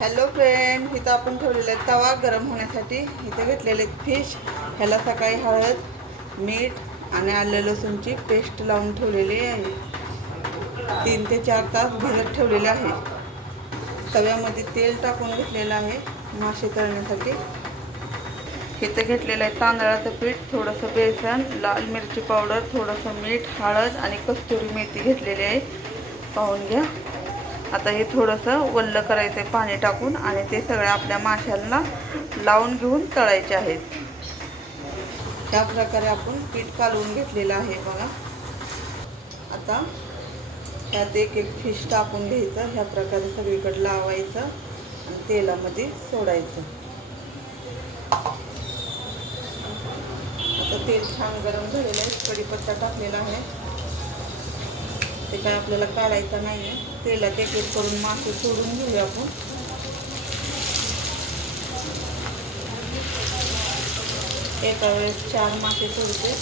Hello friend, इथं आपण ठेवलेला आहे तवा गरम होण्यासाठी. इथं घेतलेले फिश. ह्याला सकाळी हळद, मीठ आणि आलं लसूणची पेस्ट लावून ठेवलेली आहे. 3 ते 4 तास भिजत ठेवलेले आहे. तव्यामध्ये तेल टाकून घेतलेलं आहे मासे तळण्यासाठी. इथं घेतलेलं आहे तांदळाचं पीठ, थोडंसं बेसन, लाल मिरची पावडर, थोडंसं मीठ, हळद आणि कस्तुरी मेथी घेतलेली आहे. पाहून घ्या. आता हे थोडंसं वल्ल करायचं आहे पाणी टाकून आणि ते सगळ्या आपल्या माशांना लावून घेऊन तळायचे आहेत. त्या प्रकारे आपण पीठ कालवून घेतलेलं आहे बघा. आता त्यात एक एक फिश टाकून घ्यायचं. ह्या प्रकारे सगळीकडे लावायचं आणि तेलामध्ये सोडायचं. आता तेल छान गरम झालेलं आहे. कढीपत्ता टाकलेला आहे. ते काय आपल्याला काढायचं नाही आहे. तेलात एक एक करून मासे सोडून घेऊया आपण. एका वेळेस 4 मासे सोडते.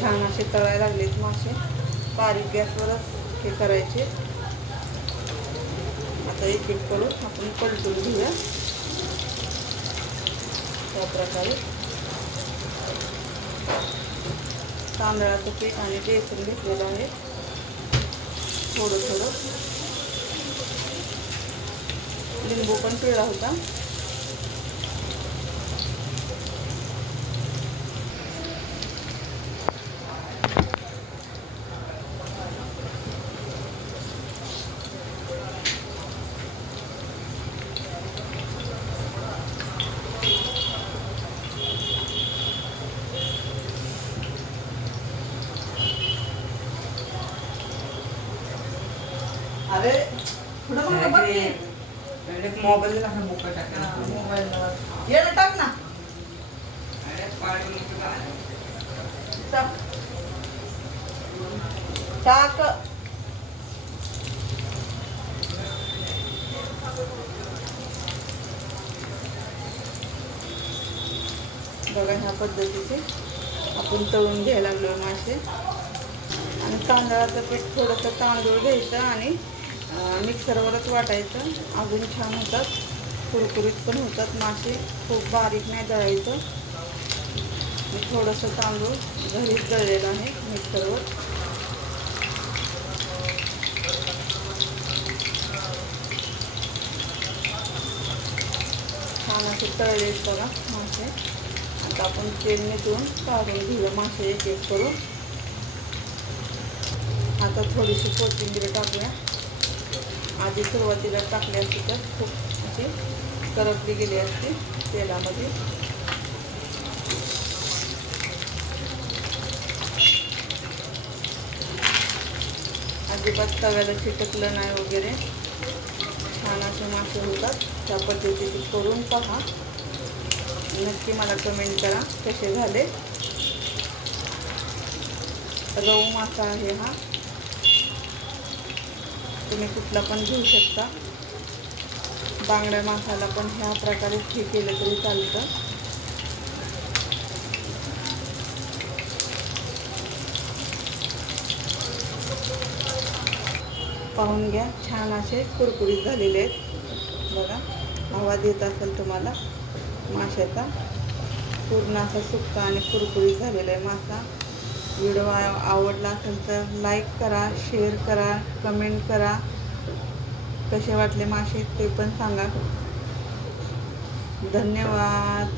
छान असे तळायला लागलेत मासे. बारीक गॅसवरच हे करायचे. आता एक एक करून आपण पलटून घेऊया. त्या प्रकारे तांदळाचं पीठ आणि बेसन घेतलेलं आहे. थोडं थोडं लिंबू पण पिळला होता. अरे मोबाईल टाका. ये टाक ना. टाक. बघा, ह्या पद्धतीचे आपण तळून घ्यायला लागलो मासे. आणि तांदळाचं पीठ थोडंसं तांदूळ घ्यायचं आणि मिक्सरवरच वाटायचं. अजून छान होतात, कुरकुरीत पण होतात मासे. खूप बारीक नाही दळायचं. मी थोडंसं तांदूळ घरीच दळलेलं आहे मिक्सरवर. छान असे तळलेत बघा मासे. आता आपण तेल निघून काढून घेऊया मासे एक एक करून. आता थोडीशी कोथिंबीर टाकूया. आधी सुरुवातीला टाकली असती तर खूप अशी करपली गेली असती तेलामध्ये. अजिबात तव्याला चिटकलं नाही वगैरे. छान असे मासे होतात. त्या पद्धतीने करून पहा. नक्की मला कमेंट करा कसे झाले. रवू मासा आहे हा. तुम्ही कुठला पण घेऊ शकता. बांगड्या मासाला पण ह्या प्रकारे हे केलं तरी चालतं. पाहून घ्या, छान असे कुरकुरीत झालेले आहेत बघा. आवाज येत असेल तुम्हाला माशाचा. पूर्ण असा सुक्का आणि कुरकुरीत झालेला आहे मासा. व्हिडिओ आवडला असेल तर लाईक करा, शेअर करा, कमेंट करा. कसे वाटले मासे ते पण सांगा. धन्यवाद.